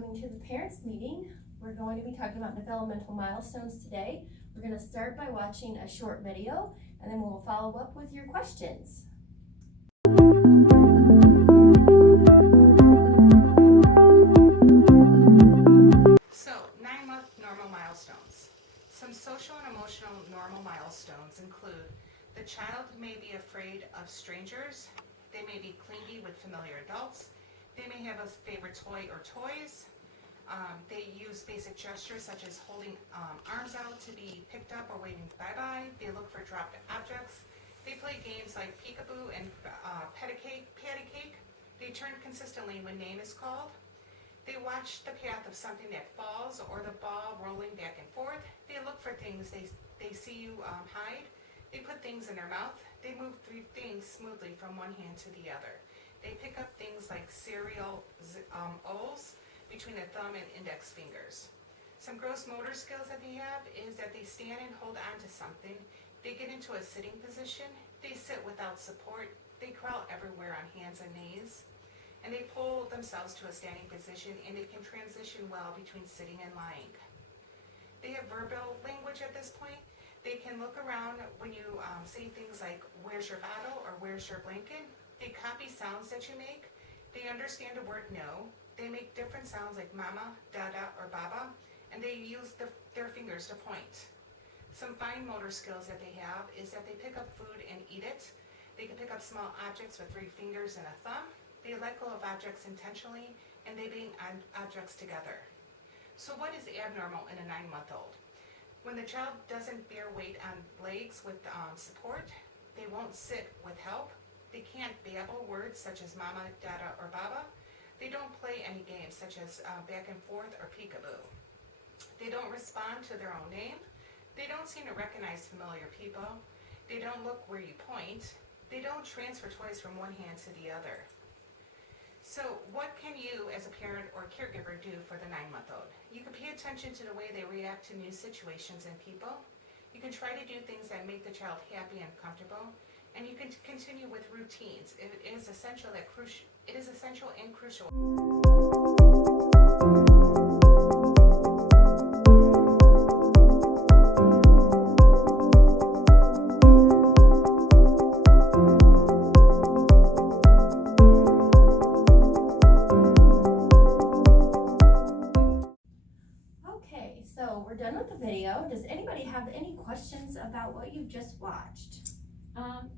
coming to the parents meeting. We're going to be talking about developmental milestones today. We're going to start by watching a short video, and then we'll follow up with your questions. So, 9-month normal milestones. Some social and emotional normal milestones include the child may be afraid of strangers, they may be clingy with familiar adults, they may have a favorite toy or toys, they use basic gestures such as holding arms out to be picked up or waving bye-bye, they look for dropped objects, they play games like peekaboo and patty cake, they turn consistently when name is called, they watch the path of something that falls or the ball rolling back and forth, they look for things they see you hide, they put things in their mouth, they move things smoothly from one hand to the other. They pick up things like cereal O's between the thumb and index fingers. Some gross motor skills that they have is that they stand and hold on to something, they get into a sitting position, they sit without support, they crawl everywhere on hands and knees, and they pull themselves to a standing position, and they can transition well between sitting and lying. They have verbal language at this point. They can look around when you say things like, "Where's your bottle?" or "Where's your blanket?" They copy sounds that you make. They understand the word no. They make different sounds like mama, dada, or baba, and they use their fingers to point. Some fine motor skills that they have is that they pick up food and eat it. They can pick up small objects with 3 fingers and a thumb. They let go of objects intentionally, and they bang objects together. So what is abnormal in a 9-month-old? When the child doesn't bear weight on legs with support, they won't sit with help, they can't babble words such as mama, dada, or baba, they don't play any games such as back and forth or peekaboo. They don't respond to their own name, they don't seem to recognize familiar people, they don't look where you point, they don't transfer toys from one hand to the other. So what can you as a parent or caregiver do for the 9-month-old? You can pay attention to the way they react to new situations and people. You can try to do things that make the child happy and comfortable. And you can continue with routines. It is essential and crucial. So we're done with the video. Does anybody have any questions about what you've just watched?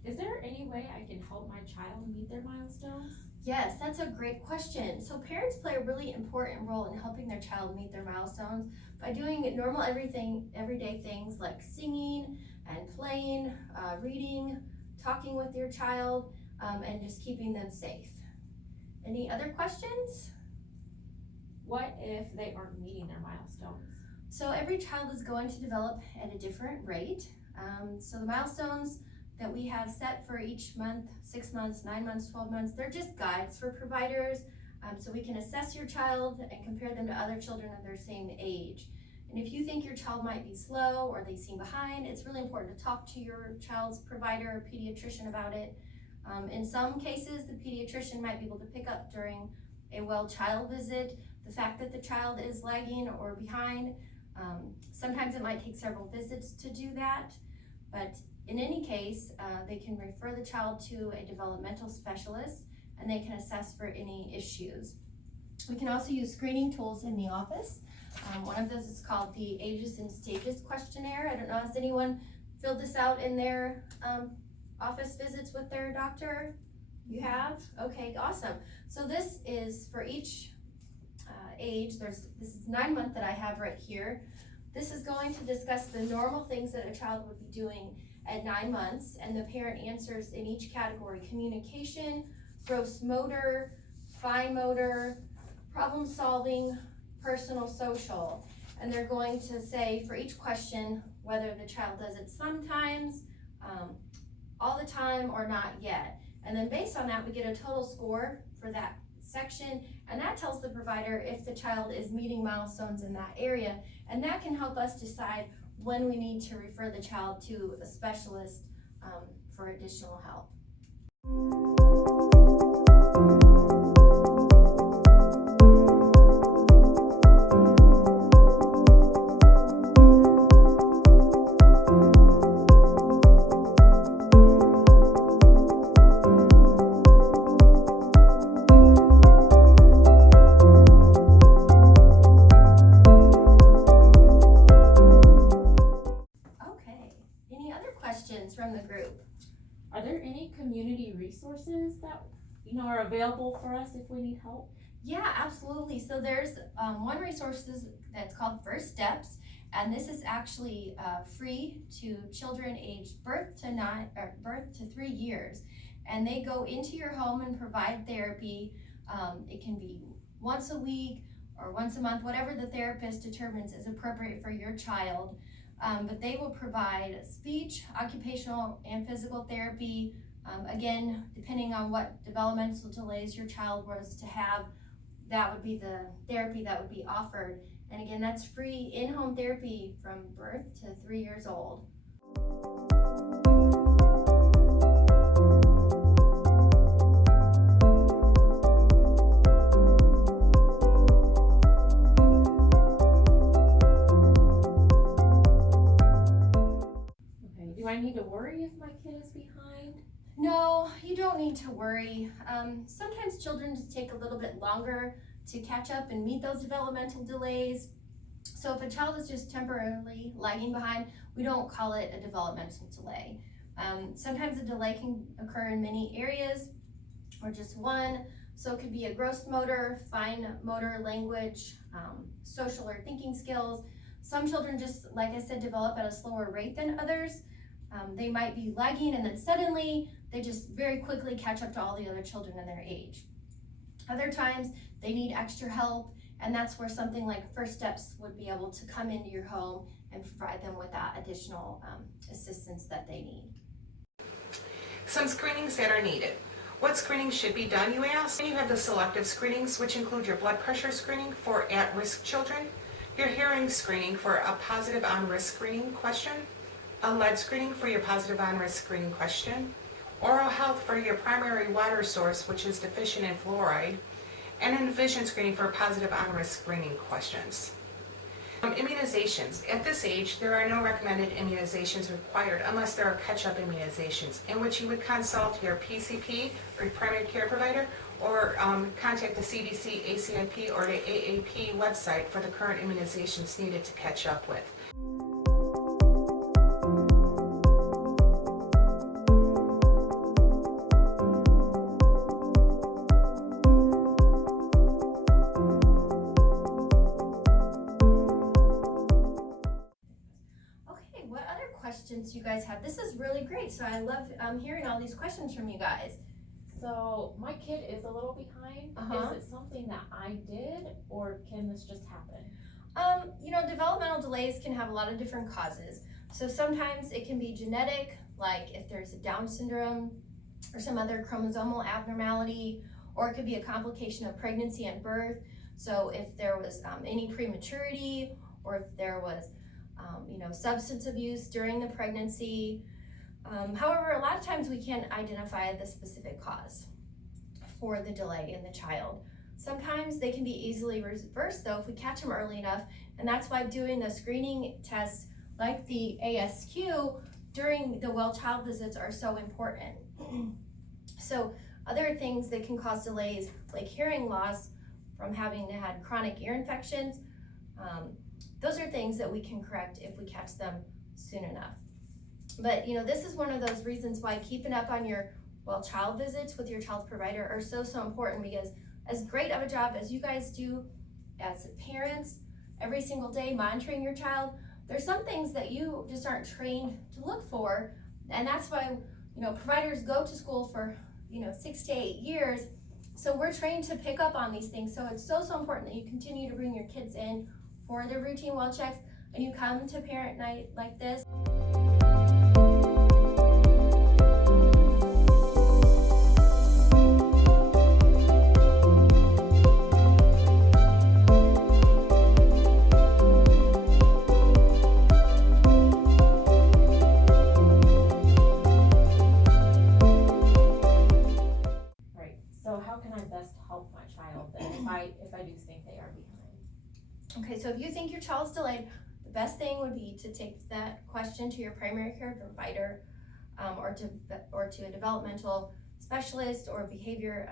Is there any way I can help my child meet their milestones? Yes, that's a great question. So parents play a really important role in helping their child meet their milestones by doing normal everyday things like singing and playing, reading, talking with your child, and just keeping them safe. Any other questions? What if they aren't meeting their milestones? So every child is going to develop at a different rate. So the milestones that we have set for each month, 6 months, 9 months, 12 months, they're just guides for providers, so we can assess your child and compare them to other children of their same age. And if you think your child might be slow or they seem behind, it's really important to talk to your child's provider or pediatrician about it. In some cases, the pediatrician might be able to pick up during a well-child visit the fact that the child is lagging or behind. Sometimes it might take several visits to do that, but in any case, they can refer the child to a developmental specialist and they can assess for any issues. We can also use screening tools in the office. One of those is called the Ages and Stages questionnaire. I don't know, has anyone filled this out in their office visits with their doctor? You have? Okay, awesome. So this is for each age. This is 9 month that I have right here. This is going to discuss the normal things that a child would be doing at 9 months, and the parent answers in each category: communication, gross motor, fine motor, problem solving, personal, social. And they're going to say for each question whether the child does it sometimes, all the time, or not yet. And then based on that, we get a total score for that section, and that tells the provider if the child is meeting milestones in that area, and that can help us decide when we need to refer the child to a specialist for additional help. resources that, are available for us if we need help? Yeah, absolutely. So there's one resource that's called First Steps, and this is actually free to children aged birth to 3 years, and they go into your home and provide therapy. It can be once a week or once a month, whatever the therapist determines is appropriate for your child. But they will provide speech, occupational, and physical therapy. Again, depending on what developmental delays your child was to have, that would be the therapy that would be offered. And again, that's free in-home therapy from birth to 3 years old. Okay, do I need to worry if my kid is behind? No, you don't need to worry. Sometimes children just take a little bit longer to catch up and meet those developmental delays. So if a child is just temporarily lagging behind, we don't call it a developmental delay. Sometimes a delay can occur in many areas or just one. So it could be a gross motor, fine motor, language, social or thinking skills. Some children just, like I said, develop at a slower rate than others. They might be lagging and then suddenly they just very quickly catch up to all the other children in their age. Other times they need extra help, and that's where something like First Steps would be able to come into your home and provide them with that additional assistance that they need. Some screenings that are needed. What screenings should be done, you ask? You have the selective screenings, which include your blood pressure screening for at-risk children, your hearing screening for a positive on-risk screening question, a lead screening for your positive on-risk screening question, oral health for your primary water source, which is deficient in fluoride, and a vision screening for positive on-risk screening questions. Immunizations. At this age, there are no recommended immunizations required unless there are catch-up immunizations, in which you would consult your PCP or your primary care provider, or contact the CDC, ACIP, or the AAP website for the current immunizations needed to catch up with. Okay, what other questions you guys have? This is really great. So I love hearing all these questions from you guys. So my kid is a little behind. Uh-huh. Is it something that I did, or can this just happen? Developmental delays can have a lot of different causes. So sometimes it can be genetic, like if there's a Down syndrome or some other chromosomal abnormality, or it could be a complication of pregnancy and birth. So if there was any prematurity, or if there was substance abuse during the pregnancy. However, a lot of times we can't identify the specific cause for the delay in the child. Sometimes they can be easily reversed though if we catch them early enough, and that's why doing the screening tests like the ASQ during the well child visits are so important. So other things that can cause delays, like hearing loss from having had chronic ear infections, those are things that we can correct if we catch them soon enough. But this is one of those reasons why keeping up on your well child visits with your child's provider are so important, because as great of a job as you guys do as parents every single day monitoring your child, there's some things that you just aren't trained to look for, and that's why providers go to school for 6 to 8 years. So we're trained to pick up on these things. So it's so important that you continue to bring your kids in for their routine well checks, and you come to parent night like this. Right. So how can I best help my child then if I do think they are behind? Okay, so if you think your child's delayed, the best thing would be to take that question to your primary care provider, or to a developmental specialist or behavior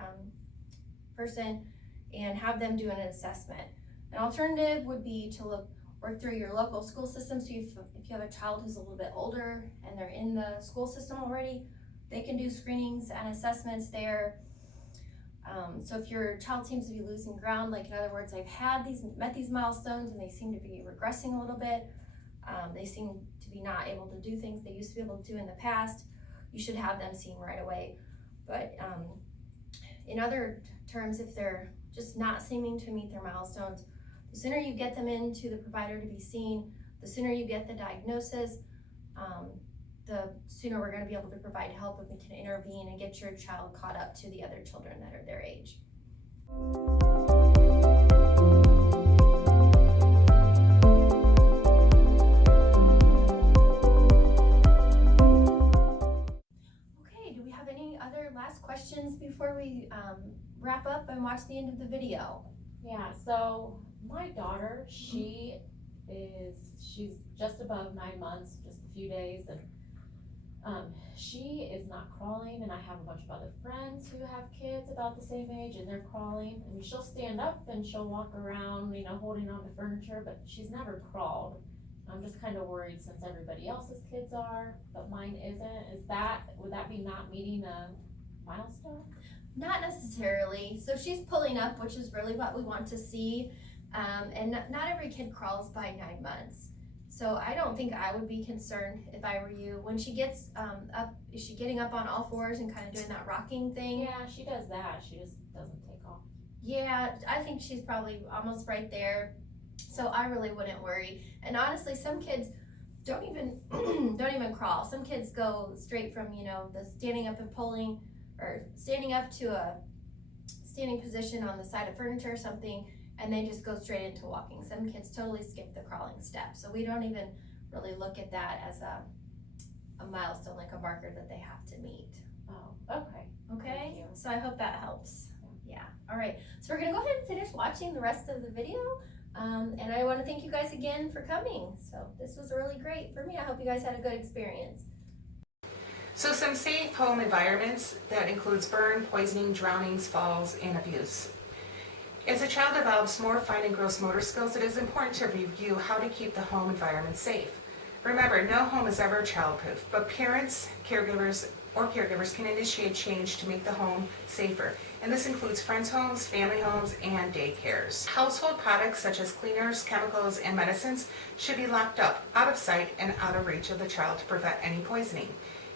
person, and have them do an assessment. An alternative would be to work through your local school system. So if you have a child who's a little bit older and they're in the school system already, They can do screenings and assessments there. So if your child seems to be losing ground, like in other words, I've met these milestones and they seem to be regressing a little bit, they seem to be not able to do things they used to be able to do in the past, you should have them seen right away. But in other terms, if they're just not seeming to meet their milestones, the sooner you get them into the provider to be seen, the sooner you get the diagnosis, the sooner we're going to be able to provide help and we can intervene and get your child caught up to the other children that are their age. Okay, do we have any other last questions before we wrap up and watch the end of the video? Yeah, so my daughter, she's just above 9 months, just a few days, and she is not crawling, and I have a bunch of other friends who have kids about the same age and they're crawling. I mean, she'll stand up and she'll walk around, holding on to furniture, but she's never crawled. I'm just kind of worried since everybody else's kids are, but mine isn't. Would that be not meeting a milestone? Not necessarily. So she's pulling up, which is really what we want to see. And not every kid crawls by 9 months. So I don't think I would be concerned if I were you. When she gets up, is she getting up on all fours and kind of doing that rocking thing? Yeah, she does that. She just doesn't take off. Yeah, I think she's probably almost right there. So I really wouldn't worry. And honestly, some kids don't even crawl. Some kids go straight from, the standing up and pulling, or standing up to a standing position on the side of furniture or something, and they just go straight into walking. Some kids totally skip the crawling step. So we don't even really look at that as a milestone, like a marker that they have to meet. Oh, okay. Okay, so I hope that helps. Yeah, all right. So we're gonna go ahead and finish watching the rest of the video. And I wanna thank you guys again for coming. So this was really great for me. I hope you guys had a good experience. So some safe home environments, that includes burn, poisoning, drownings, falls, and abuse. As a child develops more fine and gross motor skills, it is important to review how to keep the home environment safe. Remember, no home is ever childproof, but parents, caregivers can initiate change to make the home safer. And this includes friends' homes, family homes, and daycares. Household products such as cleaners, chemicals, and medicines should be locked up, out of sight, and out of reach of the child to prevent any poisoning.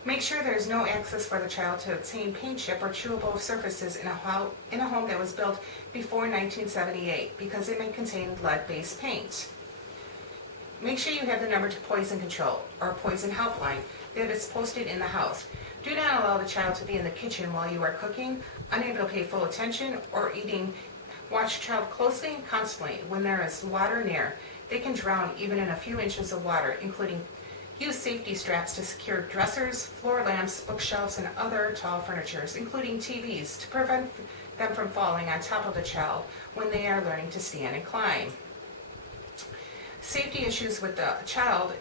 Make sure there is no access for the child to obtain paint chip or chewable surfaces in a home that was built before 1978 because it may contain lead-based paint. Make sure you have the number to Poison Control or Poison Helpline that is posted in the house. Do not allow the child to be in the kitchen while you are cooking, unable to pay full attention, or eating. Watch your child closely and constantly when there is water near. They can drown even in a few inches of water, including use safety straps to secure dressers, floor lamps, bookshelves, and other tall furniture, including TVs, to prevent them from falling on top of the child when they are learning to stand and climb. Safety issues with the child.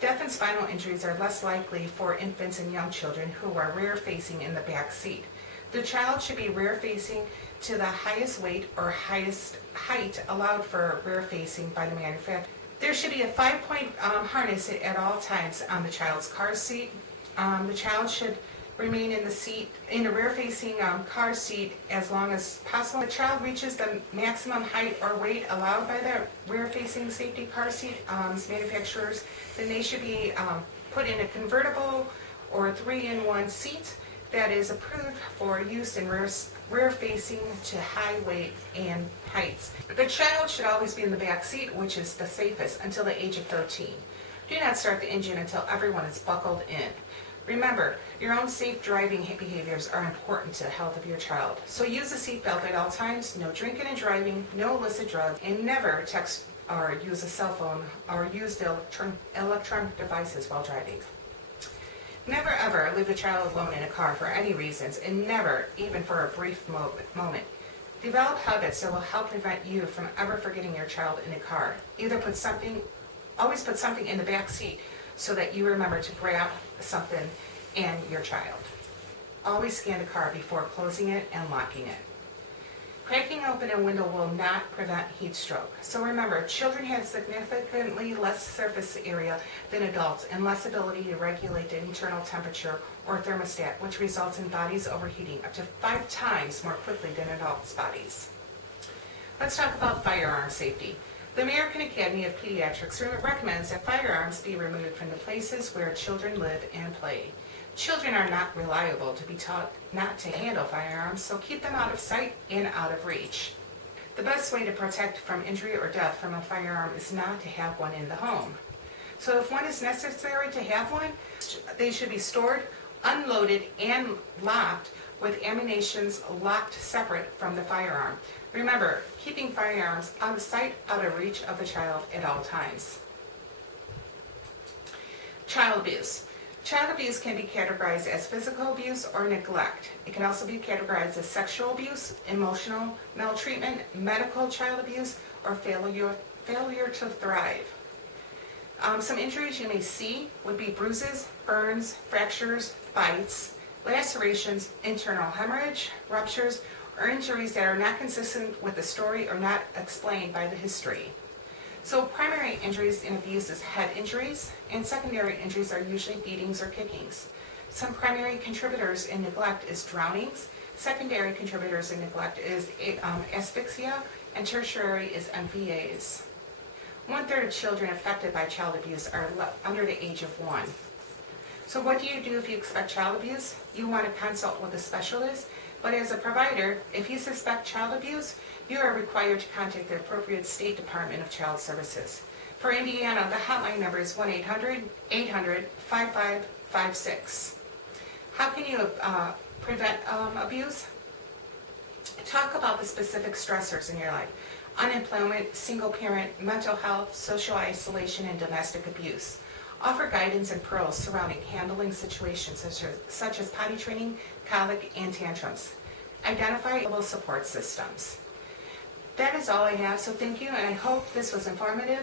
Death and spinal injuries are less likely for infants and young children who are rear-facing in the back seat. The child should be rear-facing to the highest weight or highest height allowed for rear-facing by the manufacturer. There should be a 5-point harness at all times on the child's car seat. The child should remain in the rear-facing car seat as long as possible. The child reaches the maximum height or weight allowed by the rear-facing safety car seat manufacturers, then they should be put in a convertible or 3-in-1 seat that is approved for use in rear-facing to high weight and heights. The child should always be in the back seat, which is the safest, until the age of 13. Do not start the engine until everyone is buckled in. Remember, your own safe driving behaviors are important to the health of your child. So use a seatbelt at all times, no drinking and driving, no illicit drugs, and never text or use a cell phone or use electronic devices while driving. Never ever leave a child alone in a car for any reasons, and never, even for a brief moment. Develop habits that will help prevent you from ever forgetting your child in a car. Always put something in the back seat so that you remember to grab something and your child. Always scan the car before closing it and locking it. Cracking open a window will not prevent heat stroke. So remember, children have significantly less surface area than adults and less ability to regulate the internal temperature or thermostat, which results in bodies overheating up to 5 times more quickly than adults' bodies. Let's talk about firearm safety. The American Academy of Pediatrics recommends that firearms be removed from the places where children live and play. Children are not reliable to be taught not to handle firearms, so keep them out of sight and out of reach. The best way to protect from injury or death from a firearm is not to have one in the home. So if one is necessary to have one, they should be stored, unloaded, and locked with ammunitions locked separate from the firearm. Remember, keeping firearms out of sight, out of reach of the child at all times. Child abuse. Child abuse can be categorized as physical abuse or neglect. It can also be categorized as sexual abuse, emotional maltreatment, medical child abuse, or failure to thrive. Some injuries you may see would be bruises, burns, fractures, bites, lacerations, internal hemorrhage, ruptures, or injuries that are not consistent with the story or not explained by the history. So primary injuries in abuse is head injuries, and secondary injuries are usually beatings or kickings. Some primary contributors in neglect is drownings, secondary contributors in neglect is asphyxia, and tertiary is MVAs. 1/3 of children affected by child abuse are under the age of 1. So what do you do if you expect child abuse? You want to consult with a specialist, but as a provider, if you suspect child abuse, you are required to contact the appropriate State Department of Child Services. For Indiana, the hotline number is 1-800-800-5556. How can you prevent abuse? Talk about the specific stressors in your life: unemployment, single parent, mental health, social isolation, and domestic abuse. Offer guidance and pearls surrounding handling situations such as potty training, colic, and tantrums. Identify available support systems. That is all I have, so thank you, and I hope this was informative.